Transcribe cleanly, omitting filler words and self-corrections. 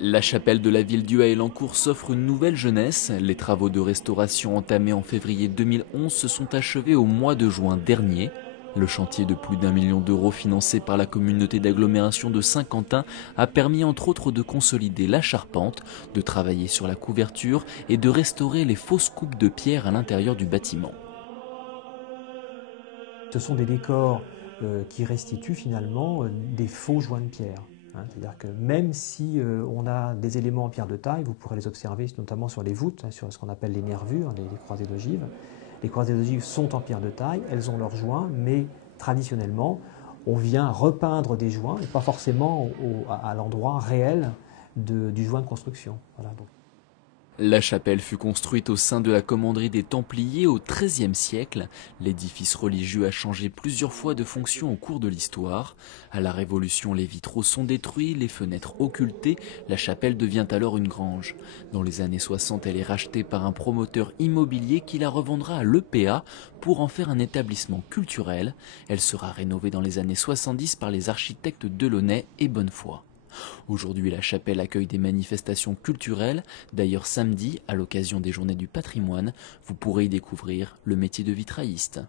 La chapelle de la ville d'Huaï-Lancourt s'offre une nouvelle jeunesse. Les travaux de restauration entamés en février 2011 se sont achevés au mois de juin dernier. Le chantier de plus d'1 million d'euros financé par la communauté d'agglomération de Saint-Quentin a permis entre autres de consolider la charpente, de travailler sur la couverture et de restaurer les fausses coupes de pierre à l'intérieur du bâtiment. Ce sont des décors qui restituent finalement des faux joints de pierre. C'est-à-dire que même si on a des éléments en pierre de taille, vous pourrez les observer notamment sur les voûtes, sur ce qu'on appelle les nervures, les croisées d'ogives. Les croisées d'ogives sont en pierre de taille, elles ont leurs joints, mais traditionnellement, on vient repeindre des joints et pas forcément à l'endroit réel du joint de construction. Voilà, donc. La chapelle fut construite au sein de la commanderie des Templiers au XIIIe siècle. L'édifice religieux a changé plusieurs fois de fonction au cours de l'histoire. À la Révolution, les vitraux sont détruits, les fenêtres occultées, la chapelle devient alors une grange. Dans les années 60, elle est rachetée par un promoteur immobilier qui la revendra à l'EPA pour en faire un établissement culturel. Elle sera rénovée dans les années 70 par les architectes Delaunay et Bonnefoy. Aujourd'hui, la chapelle accueille des manifestations culturelles. D'ailleurs, samedi, à l'occasion des Journées du patrimoine, vous pourrez y découvrir le métier de vitrailliste.